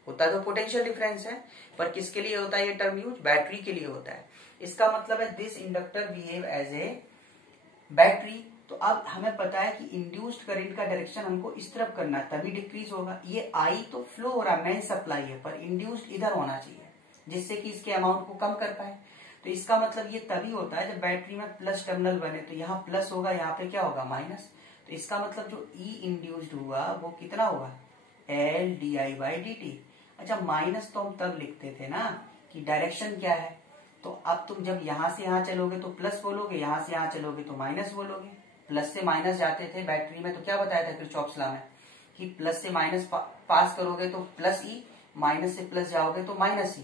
होता है तो पोटेंशियल डिफरेंस है, पर किसके लिए होता है ये टर्म यूज, बैटरी के लिए होता है। इसका मतलब है this inductor behave as a battery तो अब हमें पता है कि इंड्यूस्ड करंट का डायरेक्शन हमको इस तरफ करना है, तभी डिक्रीज होगा। ये आई तो फ्लो हो रहा है, मेन सप्लाई है, पर इंड्यूस्ड इधर होना चाहिए जिससे कि इसके अमाउंट को कम कर पाए। तो इसका मतलब ये तभी होता है जब बैटरी में प्लस टर्मिनल बने, तो यहाँ प्लस होगा, यहाँ पे क्या होगा माइनस। तो इसका मतलब जो ई इंड्यूस्ड हुआ वो कितना होगा, L D I by D T. अच्छा, माइनस तो हम तब लिखते थे ना कि डायरेक्शन क्या है, तो अब तुम जब यहां से यहां चलोगे तो प्लस बोलोगे, यहां से यहां चलोगे तो माइनस बोलोगे। प्लस से माइनस जाते थे बैटरी में, तो क्या बताया था किरचॉफ्स लॉ में कि प्लस से माइनस पास करोगे तो प्लस ई, माइनस से प्लस जाओगे तो माइनस ई,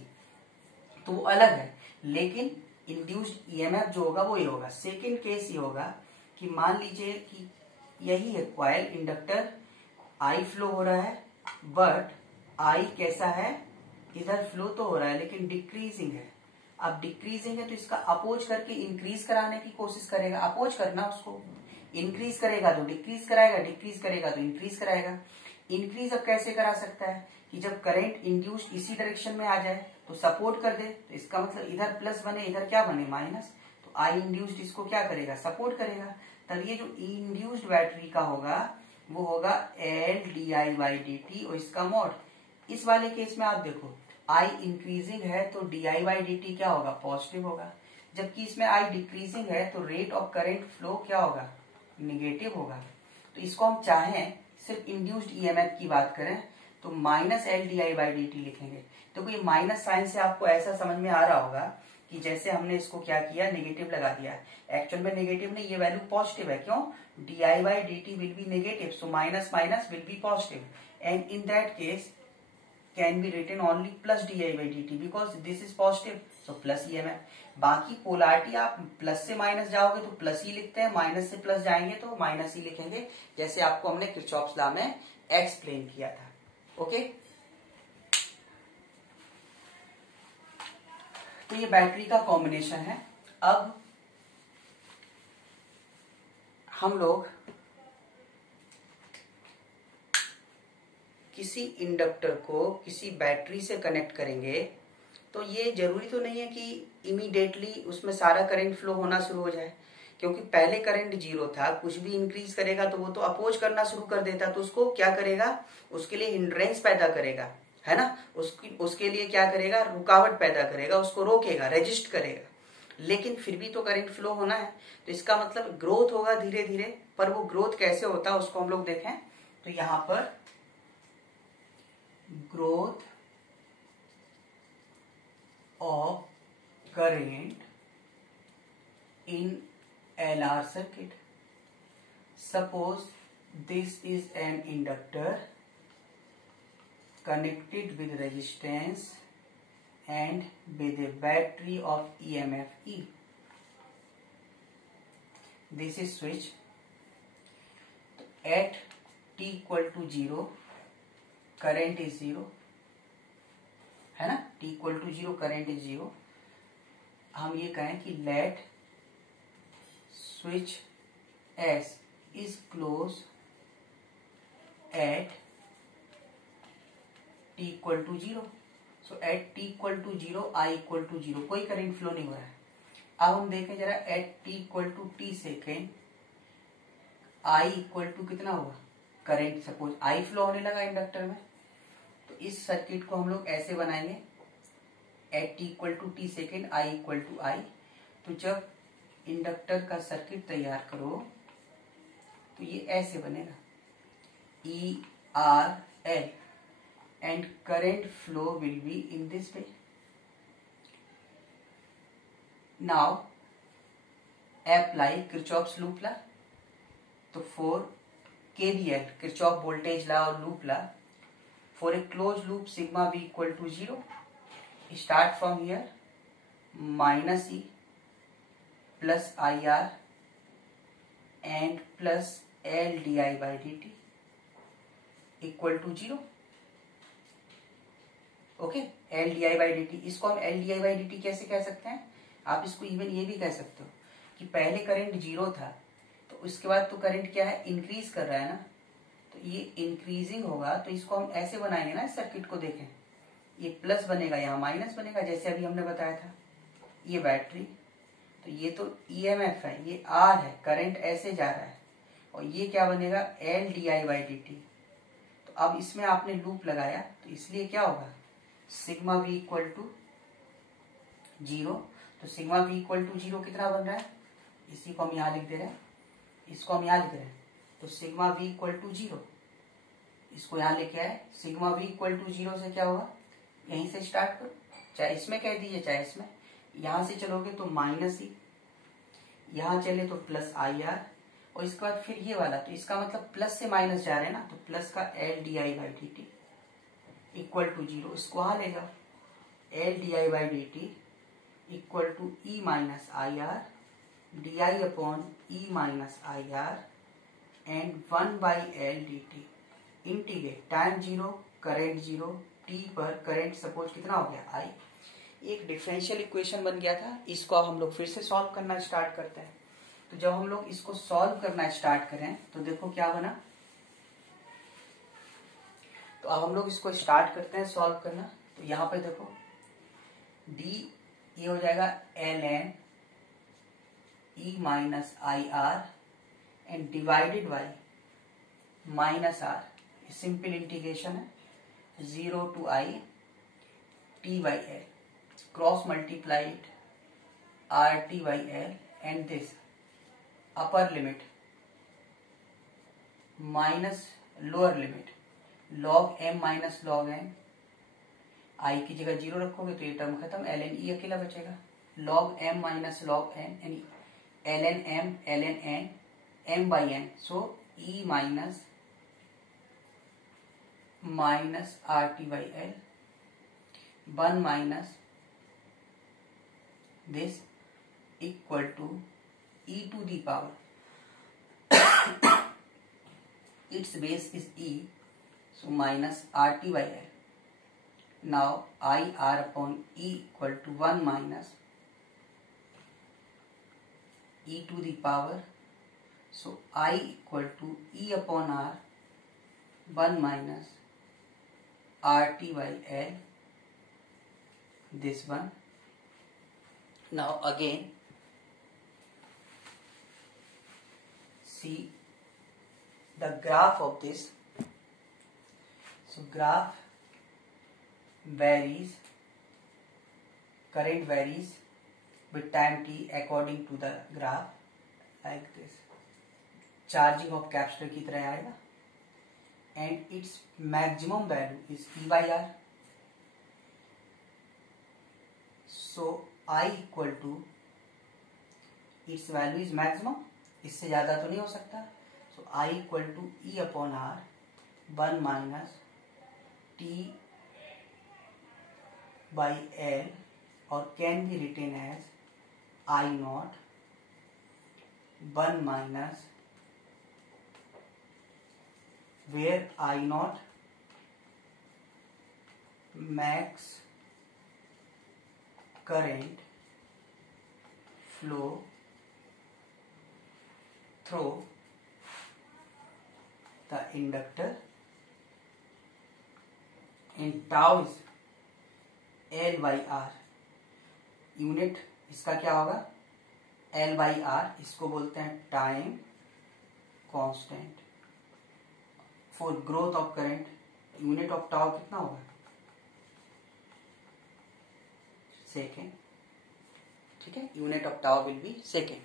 तो वो अलग है। लेकिन इंड्यूस्ड ईएमएफ जो होगा वो ये होगा। सेकेंड केस ये होगा कि मान लीजिए कि यही है कॉइल, इंडक्टर, आई फ्लो हो रहा है, बट आई कैसा है, इधर फ्लो तो हो रहा है लेकिन डिक्रीजिंग है। अब डिक्रीजिंग है तो इसका अपोज करके इंक्रीज कराने की कोशिश करेगा, अपोज करना उसको, इंक्रीज करेगा तो डिक्रीज कराएगा, डिक्रीज करेगा तो इंक्रीज कराएगा। इंक्रीज अब कैसे करा सकता है कि जब करंट इंड्यूस्ड इसी डायरेक्शन में आ जाए तो सपोर्ट कर दे, तो इसका मतलब इधर प्लस बने, इधर क्या बने माइनस, तो आई इंड्यूस्ड इसको क्या करेगा, सपोर्ट करेगा। तब ये जो इंड्यूस्ड बैटरी का होगा वो होगा L D I by D T, और इसका मोड। इस वाले केस में आप देखो आई इंक्रीजिंग है तो D I by D T क्या होगा, पॉजिटिव होगा, जबकि इसमें आई डिक्रीजिंग है तो रेट ऑफ करंट फ्लो क्या होगा, निगेटिव होगा। तो इसको हम चाहें सिर्फ इंड्यूस्ड ईएमएफ की बात करें तो minus L D I by D T लिखेंगे। तो कोई माइनस साइन से आपको ऐसा समझ में आ रहा होगा कि जैसे हमने इसको क्या किया, नेगेटिव लगा दिया। एक्चुअल में नेगेटिव नहीं, ये वैल्यू पॉजिटिव है। क्यों, D I by D T will be negative, so minus minus will be positive, and in that case can be written only plus di by dt because this is positive, so plus EMF। बाकी polarity आप plus से minus जाओगे तो plus ही लिखते हैं, minus से plus जाएंगे तो माइनस ही लिखेंगे, जैसे आपको हमने किरचॉफ्स लॉ में एक्सप्लेन किया था। ओके, तो ये बैटरी का कॉम्बिनेशन है। अब हम लोग किसी इंडक्टर को किसी बैटरी से कनेक्ट करेंगे तो ये जरूरी तो नहीं है कि इमीडिएटली उसमें सारा करंट फ्लो होना शुरू हो जाए, क्योंकि पहले करंट जीरो था, कुछ भी इंक्रीज करेगा तो वो तो अपोज करना शुरू कर देता, तो उसको क्या करेगा, उसके लिए हिंड्रेंस पैदा करेगा, है ना, उसके लिए क्या करेगा, रुकावट पैदा करेगा, उसको रोकेगा, रेजिस्ट करेगा। लेकिन फिर भी तो करंट फ्लो होना है, तो इसका मतलब ग्रोथ होगा धीरे धीरे। पर वो ग्रोथ कैसे होता है उसको हम लोग देखें, तो यहाँ पर growth of current in LR circuit. Suppose this is an inductor connected with resistance and with a battery of EMF E. This is switch. At t equal to 0 current is zero, है ना, t equal to zero current is zero. हम ये कहें कि let switch S is close at t equal to zero. So at t equal to zero I equal to zero, कोई current flow नहीं हो रहा है। अब हम देखें जरा, at t equal to T second I equal to कितना हुआ, करंट सपोज आई फ्लो होने लगा इंडक्टर में, तो इस सर्किट को हम लोग ऐसे बनाएंगे, at T equal to T second I equal to I. तो जब इंडक्टर का सर्किट तैयार करो तो ये ऐसे बनेगा, E R L, and current flow will be in this way. Now apply Kirchhoff's loop law. तो for KVL, Kirchhoff voltage law or loop law, for a closed loop sigma v equal to 0, start from here, minus E plus IR and plus L di by dt equal to 0। Okay, L di by dt, इसको हम L di by dt कैसे कह सकते हैं, आप इसको even ये भी कह सकते हो कि पहले करंट जीरो था तो उसके बाद तो करंट क्या है, इंक्रीज कर रहा है ना, तो ये इंक्रीजिंग होगा, तो इसको हम ऐसे बनाएंगे ना, इस सर्किट को देखें, ये प्लस बनेगा, यहाँ माइनस बनेगा, जैसे अभी हमने बताया था। ये बैटरी, तो ये तो ईएमएफ है, ये आर है, करंट ऐसे जा रहा है, और ये क्या बनेगा L di/dt। तो अब इसमें आपने लूप लगाया तो इसलिए क्या होगा सिग्मा v इक्वल टू 0। तो सिग्मा v इक्वल टू 0 कितना बन रहा है, इसी को हम यहाँ लिख दे रहे हैं, इसको हम यहाँ लिख रहे हैं। तो सिग्मा v इक्वल टू 0, इसको यहाँ लेके आए, सिग्मा v इक्वल टू 0 से क्या होगा, यहीं से स्टार्ट करो, चाहे इसमें कह दीजिए चाहे इसमें। यहाँ से चलोगे तो माइनस ई, यहाँ चले तो प्लस आई आर, और इसके बाद फिर ये वाला, तो इसका मतलब प्लस से माइनस जा रहे हैं ना, तो प्लस का L di/dt इक्वल टू 0, इसको वहां ले जाओ, L di/dt equal to E minus I R D I upon E minus I R and 1/L dt integrate time 0 current 0 t पर करेंट सपोज कितना हो गया आई। एक डिफरेंशियल इक्वेशन बन गया था, इसको अब हम लोग फिर से सॉल्व करना स्टार्ट करते हैं। तो जब हम लोग इसको सॉल्व करना स्टार्ट करें तो देखो क्या बना। तो अब हम लोग इसको स्टार्ट करते हैं सॉल्व करना। तो यहाँ पे देखो d ये हो जाएगा ln e minus I R and divided by minus R, simple integration है 0 to I t/L cross multiplied RT/L and this upper limit minus lower limit log m minus log n, I की जगह 0 रखोगे तो ये term खत्म, ln e अकेला बचेगा, log m minus log n यानी ln m ln n m/n, so e minus RT/L 1 minus this equal to e to the power its base is e, so minus RT/L. Now I r upon e equal to 1 minus e to the power, so I equal to e upon r 1 minus RT/L, this one. Now again see the graph of this. So graph varies, current varies with time t according to the graph like this, charging of capacitor की तरह आएगा and its maximum value is E/R. So I equal to its value is maximum, इससे ज्यादा तो नहीं हो सकता, so I equal to E upon R 1 minus T by L, or can be written as I naught 1 minus, where I naught max current flow through the inductor and tau is L/R। Unit इसका क्या होगा L/R, इसको बोलते हैं time constant for growth of current. Unit of tau कितना होगा second, ठीक है, unit of tau will be second.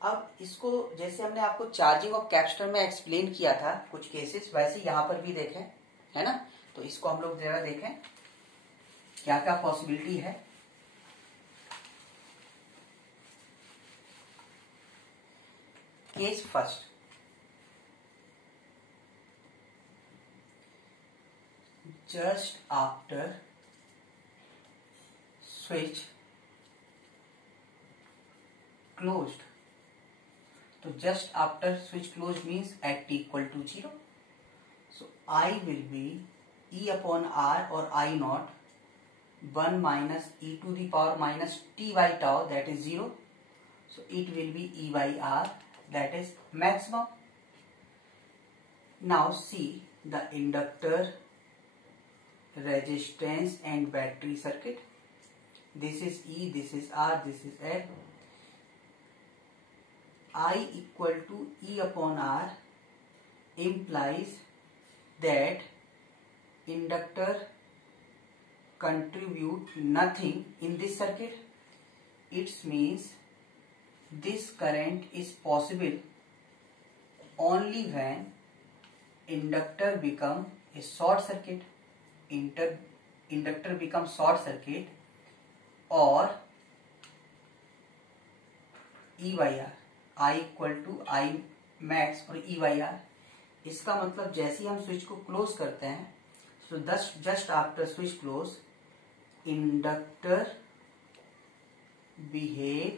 अब इसको जैसे हमने आपको चार्जिंग ऑफ कैपेसिटर में एक्सप्लेन किया था कुछ केसेस, वैसे यहाँ पर भी देखें, है ना। तो इसको हम लोग जरा देखें क्या क्या पॉसिबिलिटी है। Case first, just after switch closed, तो just after switch closed means at t equal to 0, so I will be E upon R or I naught 1 minus e to the power minus t by tau, that is 0, so it will be E/R, that is maximum. Now see the inductor, resistance and battery circuit. This is E, this is R, this is L. I equal to E upon R implies that inductor contribute nothing in this circuit. It means this current is possible only when inductor become a short circuit. Inductor becomes short circuit or E by R, I equal to I max और E by R. इसका मतलब जैसे ही हम switch को close करते हैं, so just after switch close inductor behave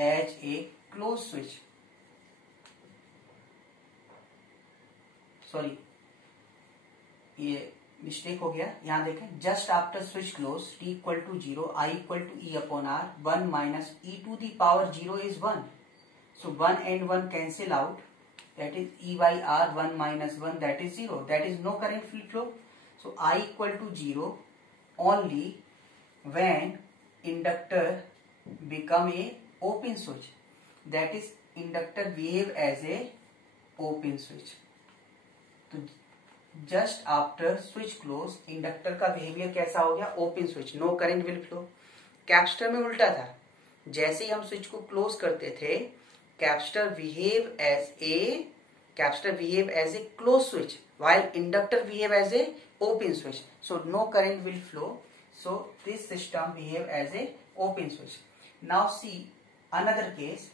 as a close switch. Sorry, ये mistake हो गया. यहां देखें, just after switch close T equal to 0, I equal to E upon R, 1 minus E to the power 0 is 1. So 1 and 1 cancel out, that is e by r, 1 minus 1, that is 0. That is no current flow. So I equal to 0 only when inductor become a open switch. That is inductor behave as a open switch. तो just after switch close inductor का behaviour कैसा हो गया? Open switch, no current will flow. Capacitor में उल्टा था. जैसे ही हम स्विच को क्लोज करते थे, capacitor behave as a close switch while inductor behave as a open switch. So no current will flow. So this system behave as a open switch. Now see another case.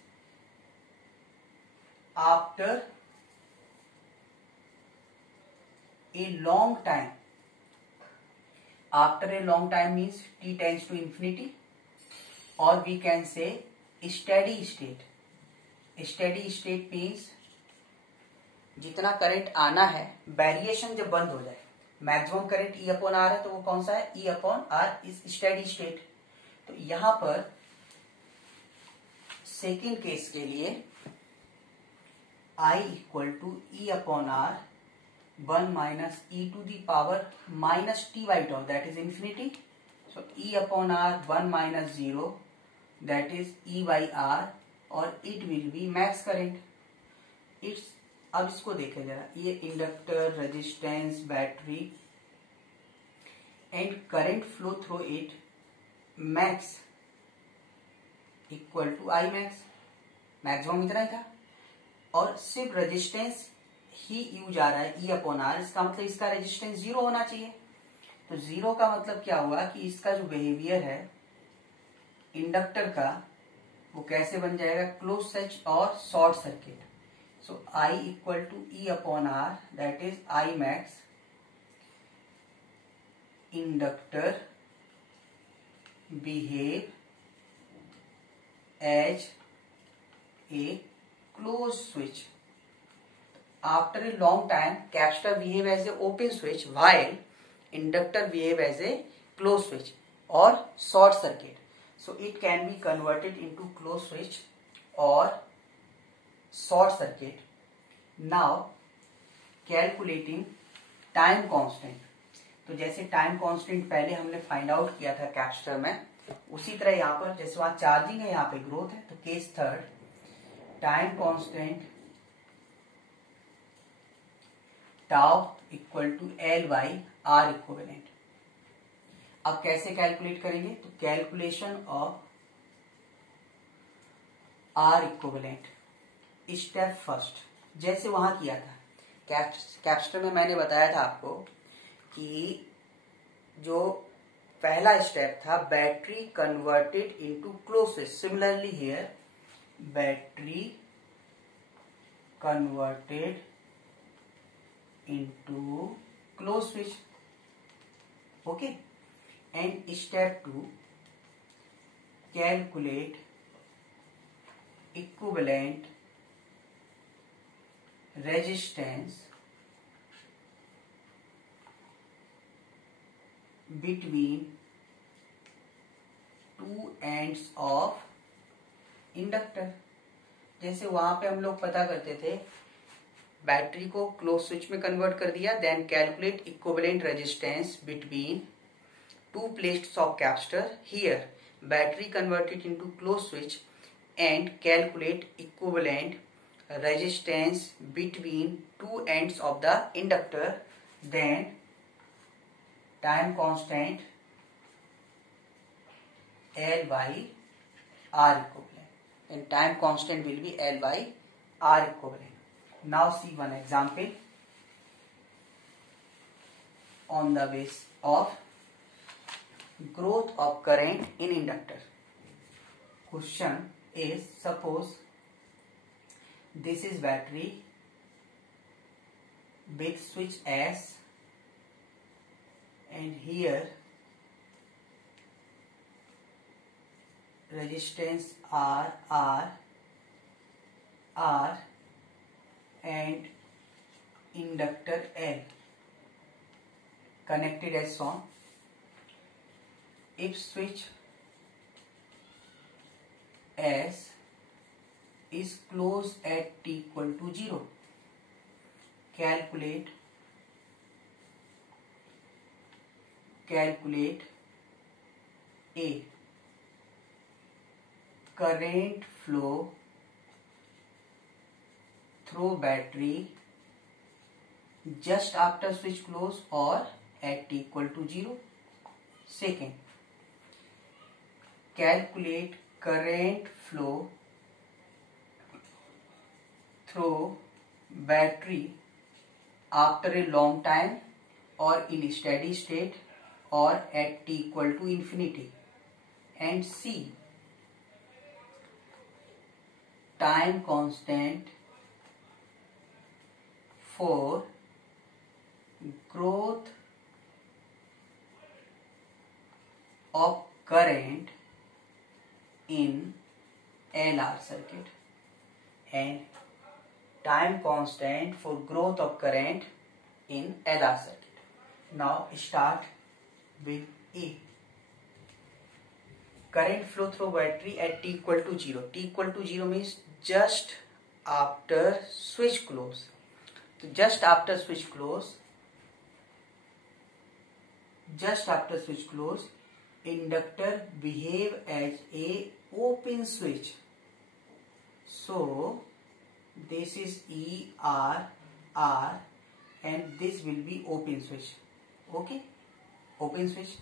After a long time means t tends to infinity, or we can say steady state. Steady state means जितना current आना है, variation जब बंद हो जाए. Maximum current E upon R है, तो वो कौन सा है? E upon R is steady state. तो यहां पर सेकेंड केस के लिए I equal to E upon R 1 minus E to the power minus T by tau, that is infinity. So E upon R 1 minus 0, that is E by R, और it will B max current. It's अब इसको देखें जरा, ये inductor, resistance, battery and current flow through it max equal to I max. Maximum इतना ही था, और सिर्फ रेजिस्टेंस ही यूज आ रहा है ई अपॉन आर. इसका मतलब इसका रेजिस्टेंस 0 होना चाहिए. तो 0 का मतलब क्या हुआ कि इसका जो बिहेवियर है इंडक्टर का, वो कैसे बन जाएगा? क्लोज स्विच और short circuit. So I equal to E upon R, that is I max. Inductor behave as a closed switch. After a long time, capacitor behave as a open switch, while inductor behave as a closed switch or short circuit. So it can be converted into closed switch or short circuit. Now calculating time constant. तो जैसे time constant पहले हमने find out किया था capacitor में, उसी तरह यहाँ पर जैसे वहां चार्जिंग है, यहाँ पे ग्रोथ है. तो case third, time constant tau equal to L by R equivalent. अब कैसे कैलकुलेट करेंगे? तो calculation of R equivalent, step first, जैसे वहां किया था कैपेसिटर में. मैंने बताया था आपको कि जो पहला स्टेप था, battery converted into close switch. Similarly here, battery converted into close switch. Okay. And step 2, calculate equivalent resistance between two ends of inductor. जैसे वहां पे हम लोग पता करते थे, बैटरी को क्लोज स्विच में कन्वर्ट कर दिया, then calculate equivalent resistance between two plates of capacitor. Here battery converted into close switch and calculate equivalent resistance between two ends of the inductor, then time constant L by R equivalent. Then time constant will be L by R equivalent. Now see one example on the base of growth of current in inductor. Question is, suppose this is battery with switch S, and here resistance R, and inductor L connected as shown. If switch S is closed at t equal to 0, calculate A, current flow through battery just after switch close or at t equal to 0. Second, calculate current flow through battery after a long time or in steady state or at t equal to infinity. And C, time constant for growth of current in LR circuit, and time constant for growth of current in LR circuit. Now start with A. Current flow through battery at t equal to 0. T equal to 0 means just after switch close. So just after switch close, inductor behave as a open switch. So this is ER, and this will be open switch. Okay, open switch.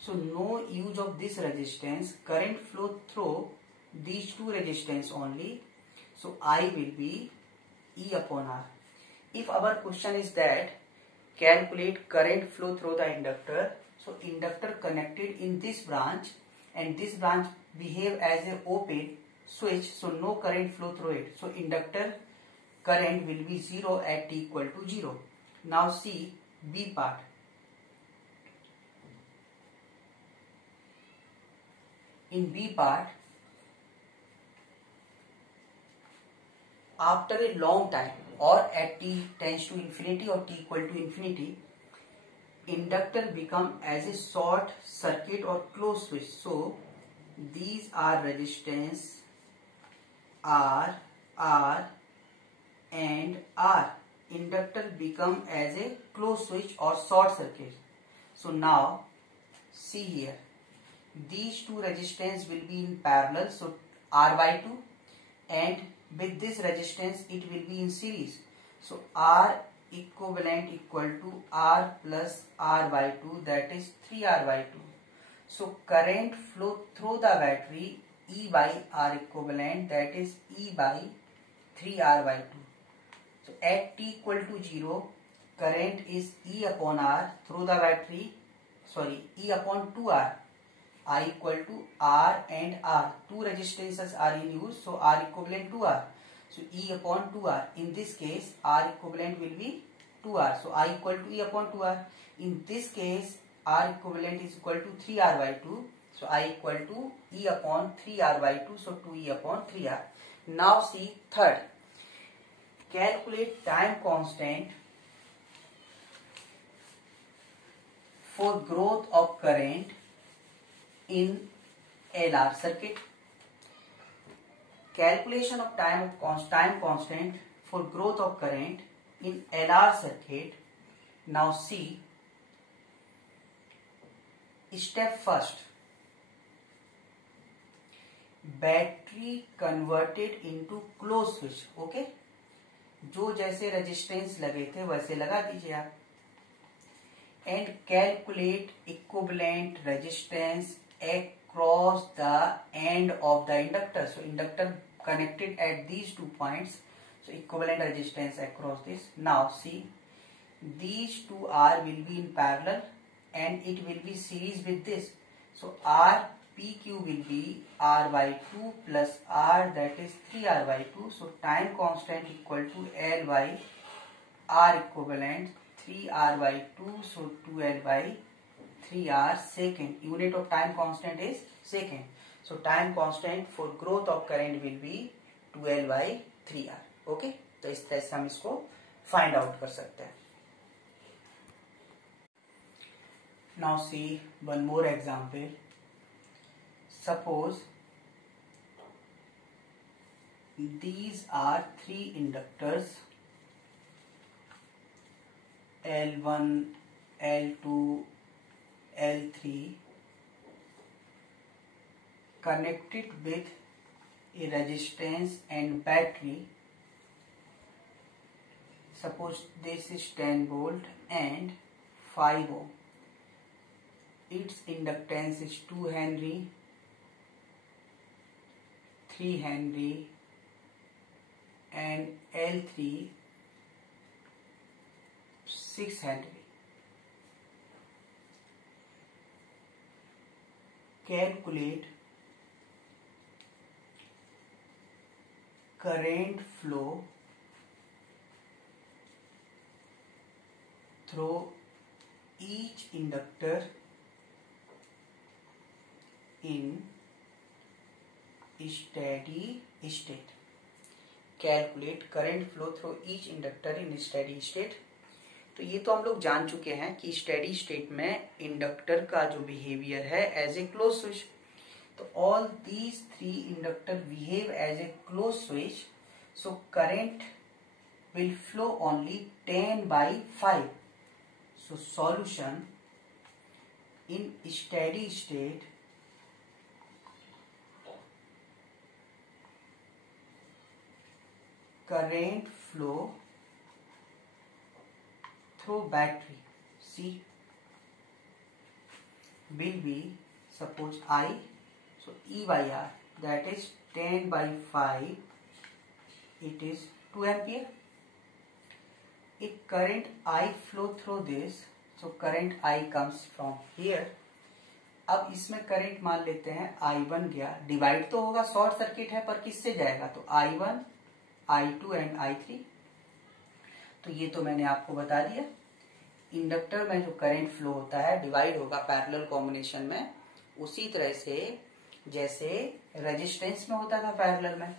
So no use of this resistance. Current flow through these two resistance only. So I will be E upon R. If our question is that calculate current flow through the inductor, so inductor connected in this branch, and this branch behave as a open switch, so no current flow through it. So inductor current will be 0 at t equal to 0. Now see B part. In B part, after a long time or at t tends to infinity or t equal to infinity, inductor become as a short circuit or closed switch. So these are resistance R and R. Inductor become as a closed switch or short circuit. So now see here, these two resistance will be in parallel, so R by 2, and with this resistance it will be in series. So R equivalent equal to R plus R by 2, that is 3R by 2. So current flow through the battery E by R equivalent, that is E by 3R by 2. So at t equal to 0, current is E upon R through the battery, E upon 2R. I equal to R and R. Two resistances are in use, so R equivalent to R. So E upon 2R. In this case, R equivalent will be 2R. So I equal to E upon 2R. In this case, R equivalent is equal to 3R by 2. So I equal to E upon 3R by 2. So 2E upon 3R. Now see third. Calculate time constant for growth of current in LR circuit. Calculation of time constant for growth of current in LR circuit. Now see, step first. Battery converted into close switch. Okay, जो जैसे resistance लगे थे वैसे लगा दीजिए आप। And calculate equivalent resistance across the end of the inductor. So inductor connected at these 2 points. So equivalent resistance across this. Now see, these two R will be in parallel and it will be series with this. So R PQ will be R by 2 plus R, that is 3R by 2. So time constant equal to L by R equivalent 3R by 2. So 2L by 3R second. Unit of time constant is second. So time constant for growth of current will be 2L by 3R. Okay, तो इस तरह से हम इसको find out कर सकते हैं। Now see one more example. Suppose these are 3 inductors L1, L2, L3 connected with a resistance and battery. Suppose this is 10 volt and 5 ohm. Its inductance is 2 Henry, 3 Henry and L3 6 Henry. Calculate current flow through each inductor in steady state. Calculate current flow through each inductor in steady state. तो ये तो हम लोग जान चुके हैं कि steady state में इंडक्टर का जो बिहेवियर है एज ए क्लोज स्विच। तो all these 3 inductor behave as a close switch, so current will flow only 10/5. So solution in steady state current flow through battery C will be, suppose I, so E by R, that is 10/5, it is 2 ampere. If current I flow through this, so current I comes from here. अब इसमें current मान लेते हैं I1 गया, divide तो होगा, short circuit है, पर किससे जाएगा, तो I1, I2 एंड I3. तो ये तो मैंने आपको बता दिया। इंडक्टर में जो करंट फ्लो होता है डिवाइड होगा पैरेलल कॉम्बिनेशन में, उसी तरह से जैसे रेजिस्टेंस में होता था पैरेलल में।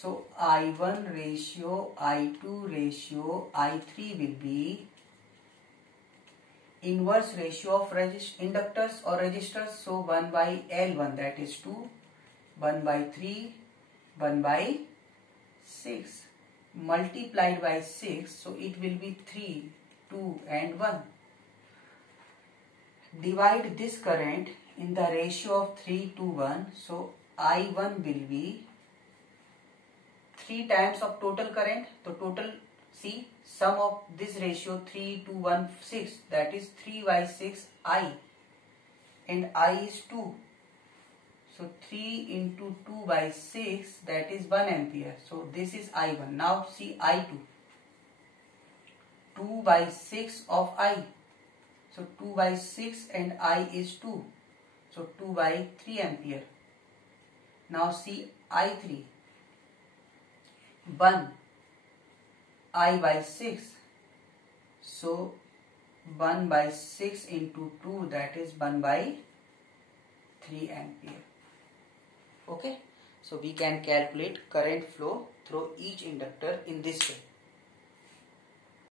So I1 ratio I2 ratio I3 will be inverse ratio of inductors और resistors. So 1/L1, that is 2, 1/3, 1/6 multiplied by 6, so it will be 3, 2 and 1. Divide this current in the ratio of 3 to 1, so I1 will be 3 times of total current. So total, see, sum of this ratio 3 to 1, 6, that is 3/6 I, and I is 2. So 3 into 2/6, that is 1 ampere. So this is I1. Now see I2. 2/6 of I. So 2/6 and I is 2. So 2/3 ampere. Now see I3. 1 I/6. So 1/6 into 2, that is 1/3 ampere. Okay, so we can calculate current flow through each inductor in this way.